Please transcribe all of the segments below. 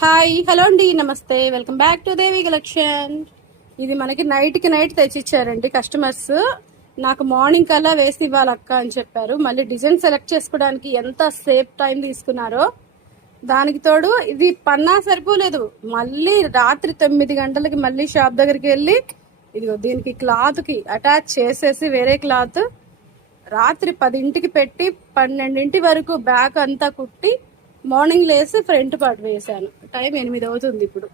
Hi hello అండి, నమస్తే, welcome back to Devi collection. ఇది మనకి నైట్ తెచ్చిచ్చారండి కస్టమర్స్. నాకు మార్నింగ్ కల్లా వేసి ఇవ్వాలి అక్క అని చెప్పారు. మళ్ళీ డిజైన్ సెలెక్ట్ చేసుకోవడానికి ఎంత సేఫ్ టైం తీసుకున్నారో. దానికి తోడు ఇది పన్నా సరిపోలేదు, మళ్ళీ రాత్రి 9 గంటలకి మళ్ళీ షాప్ దగ్గరికి వెళ్ళి ఇదిగో దీనికి క్లాత్ కి అటాచ్ చేసేసి వేరే క్లాత్ రాత్రి 10ంటికి పెట్టి 12 వరకు బ్యాక్ అంతా కుట్టి మార్నింగ్ లేసి ఫ్రంట్ పార్ట్ వేసాను. టైం 8 అవుతుంది ఇప్పుడు.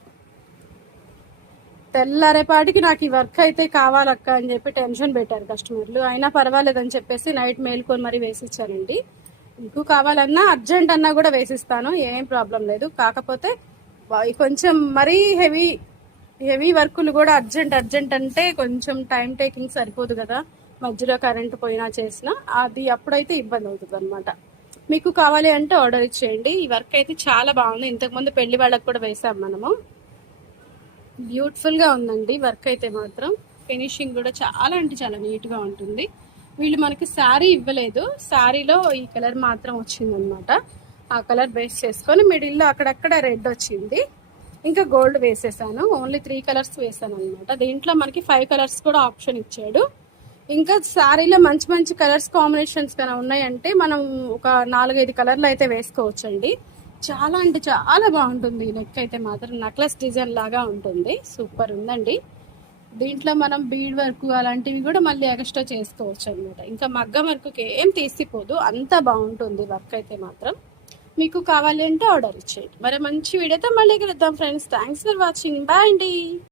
తెల్లారేపాటికి నాకు ఈ వర్క్ అయితే కావాలక్క అని చెప్పి టెన్షన్ పెట్టారు కస్టమర్లు. అయినా పర్వాలేదని చెప్పేసి నైట్ మేల్కొని మరీ వేసిచ్చానండి. మీకు కావాలన్నా అర్జెంట్ అన్నా కూడా వేసిస్తాను, ఏం ప్రాబ్లం లేదు. కాకపోతే కొంచెం మరీ హెవీ వర్కులు కూడా అర్జెంట్ అంటే కొంచెం టైం టేకింగ్ సరిపోదు కదా, మధ్యలో కరెంట్ పోయినా చేసినా అది అప్పుడైతే ఇబ్బంది అవుతుంది అనమాట. మీకు కావాలి అంటే ఆర్డర్ ఇచ్చేయండి. ఈ వర్క్ అయితే చాలా బాగుంది. ఇంతకుముందు పెళ్లి వాళ్ళకి కూడా వేసాం మనము. బ్యూటిఫుల్ గా ఉందండి వర్క్ అయితే మాత్రం. ఫినిషింగ్ కూడా చాలా అంటే చాలా నీట్ గా ఉంటుంది. వీళ్ళు మనకి శారీ ఇవ్వలేదు, శారీలో ఈ కలర్ మాత్రం వచ్చింది అనమాట. ఆ కలర్ బేస్ చేసుకొని మిడిల్లో అక్కడక్కడ రెడ్ వచ్చింది, ఇంకా గోల్డ్ వేసేసాను. ఓన్లీ 3 కలర్స్ వేసాను అనమాట. దీంట్లో మనకి 5 కలర్స్ కూడా ఆప్షన్ ఇచ్చాడు. ఇంకా శారీలో మంచి మంచి కలర్స్ కాంబినేషన్స్ కన్నా ఉన్నాయంటే మనం ఒక 4-5 కలర్లు అయితే వేసుకోవచ్చు అండి. చాలా అంటే చాలా బాగుంటుంది. నెక్ అయితే మాత్రం నెక్లెస్ డిజైన్ లాగా ఉంటుంది, సూపర్ ఉందండి. దీంట్లో మనం బీడ్ వర్క్ అలాంటివి కూడా మళ్ళీ ఎక్స్ట్రా చేసుకోవచ్చు అనమాట. ఇంకా మగ్గం వర్క్కి ఏం తీసిపోదు, అంత బాగుంటుంది వర్క్ అయితే మాత్రం. మీకు కావాలి అంటే ఆర్డర్ ఇచ్చేయండి. మరి మంచి వీడియోతో మళ్ళీ కలుద్దాం friends. Thanks for watching, bye అండి.